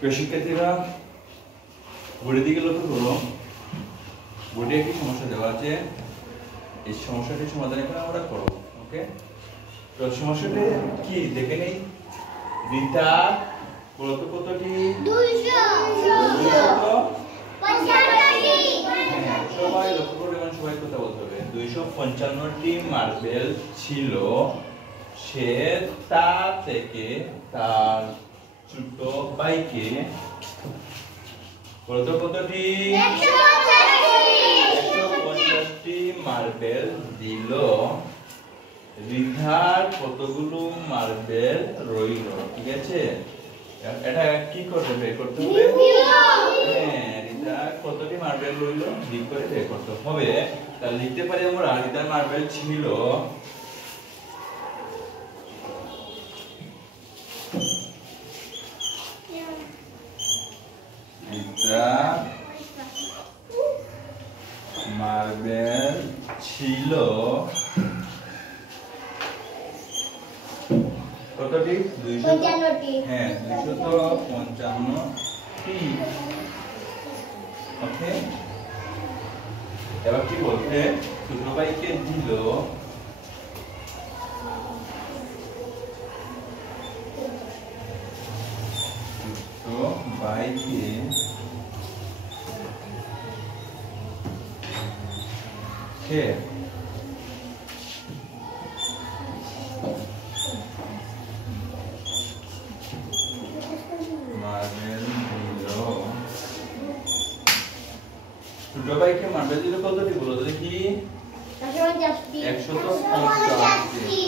প্রিয় শিক্ষার্থীরা, বোর্ডের দিকে লক্ষ্য করো। বোর্ডে একটি সমস্যা দেওয়া আছে, এই সমস্যাটির সমাধান এখন আমরা করব। ওকে, তো সমস্যাটি কি দেখে নেই। রিতা বলতো কতটি? 255টি। সবাই লক্ষ্য করবে এবং সবাই কথা বলতে হবে। 255টি মার্বেল ছিল। সে তা থেকে তার ছোট ভাইকে বলতো কতটি? 150টি মার্বেল দিল। রিধার কতগুলো মার্বেল রইল? ঠিক আছে, এটা কি করতে বের করতে হবে? হ্যাঁ, রিধার কতটি মার্বেল রইল ঠিক করে বের করতে হবে। তাহলে লিখতে পারি আমরা রিধার মার্বেল ছিল মার্বেল ছিল কতটি? 255টি। হ্যাঁ, 255টি। ওকে, এবার কি বলতে? ছোট ভাইকে দিল ভাইকে কে মার্বেল দিল। ছোট ভাইকে মার্বেল দিল কতটি বলো তো দেখি? 150টি। 150টি।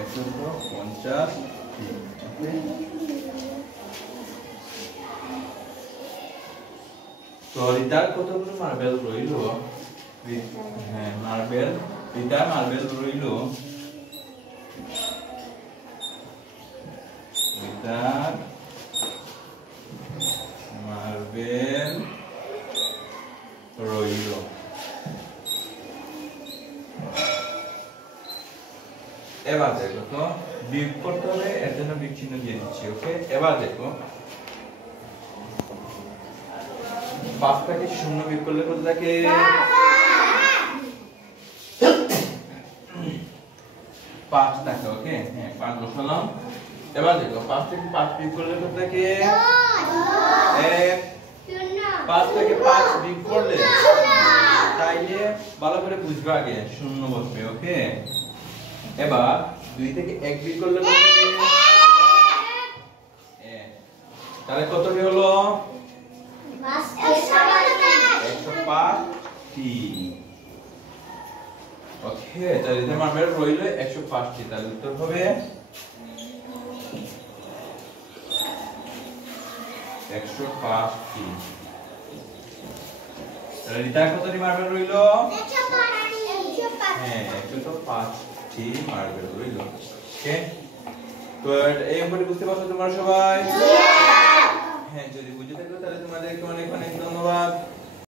150টি। তো রিতার কতগুলো মার্বেল রইল? হ্যাঁ, মার্বেল রিতার মার্বেল রইল। রিতার মার্বেল রইল। এবার দেখো তো বিয়োগ করতে হবে, এর জন্য বিয়োগ চিহ্ন দিয়ে দিচ্ছি। ওকে, এবার দেখো 5 থেকে 0 বিয়োগ করলে কত থাকে? 5 থাকে। ওকে, হ্যাঁ 5 বসালাম। এবার দেখো 5 থেকে 5 বিয়োগ করলে কত থাকে? 1 0। 5 থেকে 5 বিয়োগ করলে তাইলে ভালো করে বুঝবা, আগে 0 বসবে। ওকে, এবার 2 থেকে 1 বিয়োগ করলে কত থাকে? 1। তাহলে কতটি হলো? 105টি। ওকে, তাহলে এর মার্বেল রইল 105টি। তাহলে উত্তর হবে 105টি। তাহলে রিতার কতটি মার্বেল রইল? 105। হ্যাঁ, 105টি মার্বেল রইল। ওকে, তো এই অঙ্কটি বুঝতে পারছো তোমরা সবাই? হ্যাঁ, যদি বুঝে থাকলে তাহলে তোমাদেরকে অনেক অনেক ধন্যবাদ।